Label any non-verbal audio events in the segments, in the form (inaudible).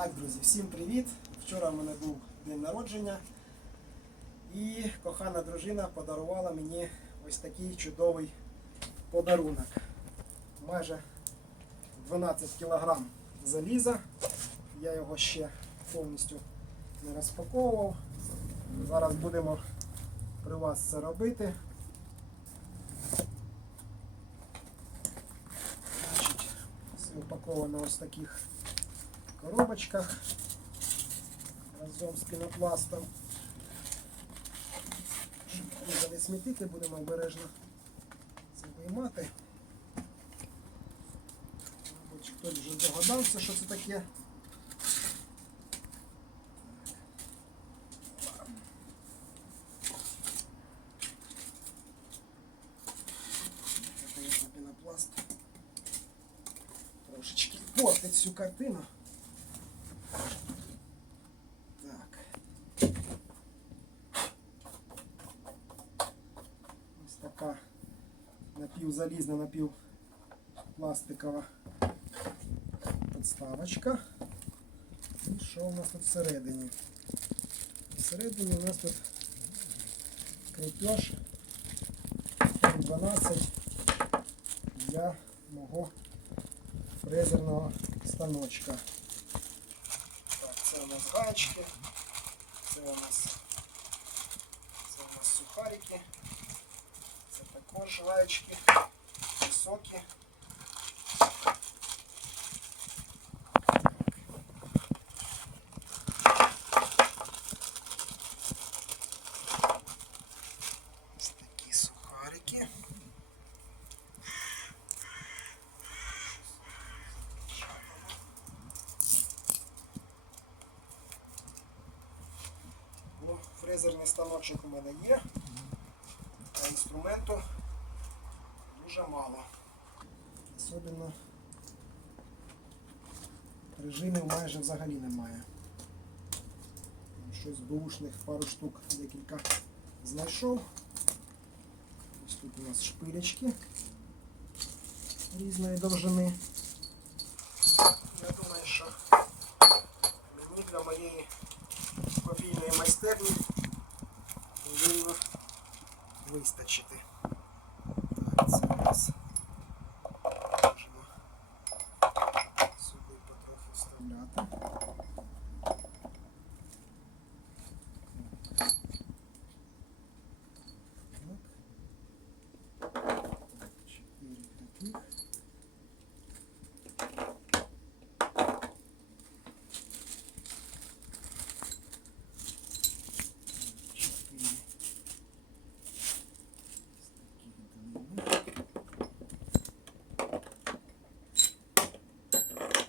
Так, друзі, всім привіт! Вчора в мене був день народження і кохана дружина подарувала мені ось такий чудовий подарунок. Майже 12 кг заліза. Я його ще повністю не розпаковував. Зараз будемо при вас це робити. Значить, упаковано ось таких коробочках разом з пінопластом. Щоб не смітити, будемо обережно це виймати. Мабуть, хтось вже догадався, що це таке. Це, конечно, пінопласт трошечки портить всю картину. Так. Ось така напівзалізна, напівпластикова подставочка. І що у нас тут всередині? Всередині у нас тут крепеж 12 для мого фрезерного станочка. Так, це у нас гаечки, це у нас, це у нас сухарики, також гаечки, високі. Ну, фрезерний станочок у мене є, а інструменту дуже мало. Особливо режимів майже взагалі немає. Щось бушних пару штук декілька знайшов. Ось тут у нас шпилечки різної довжини. Я думаю, що мені для моєї кофійної майстерні повинно вистачити. Так, це у нас можемо сюди потрохи вставляти. Так. Чотири таких. Чотири.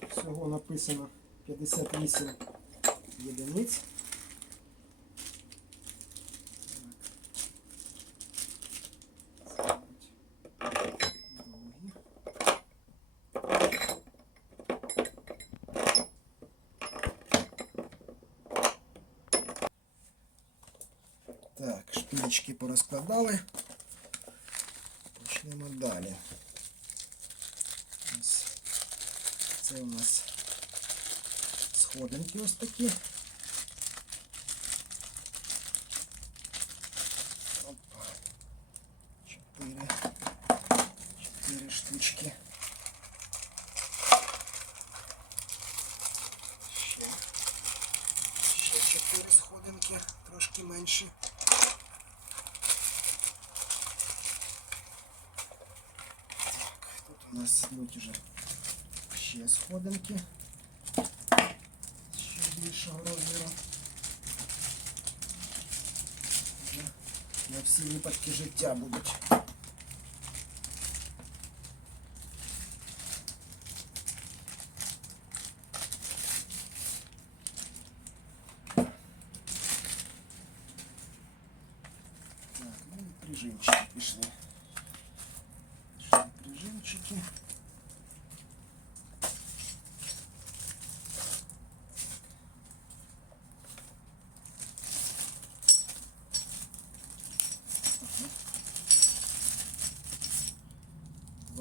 Ось таких длини. Всього написано 58 єдиниць. Так. Шпилечки порозкладали. Почнемо далі. Це у нас сходинки ось такі. Штучки. Ще. Ще сходинки, трошки менші. Так, тут у нас йдуть уже ще сходинки. Ще більшого розміру. На всі випадки життя будуть.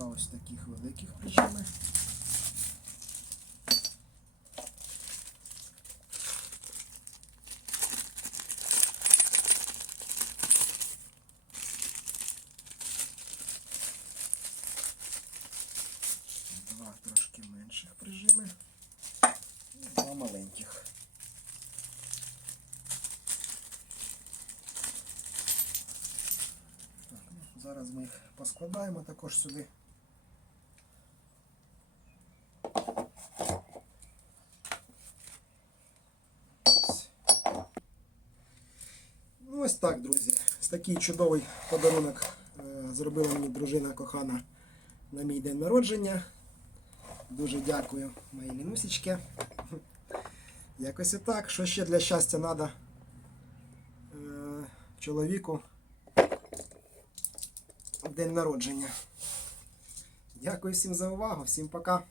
два ось таких великих причини. Два трошки менших прижими і два маленьких. Ну, зараз ми їх поскладаємо також сюди. Ось так, друзі. Ось такий чудовий подарунок е, зробила мені дружина кохана на мій день народження. Дуже дякую моїй лінусічці. (laughs) Якось і так. Що ще для щастя треба чоловіку в день народження. Дякую всім за увагу, всім пока.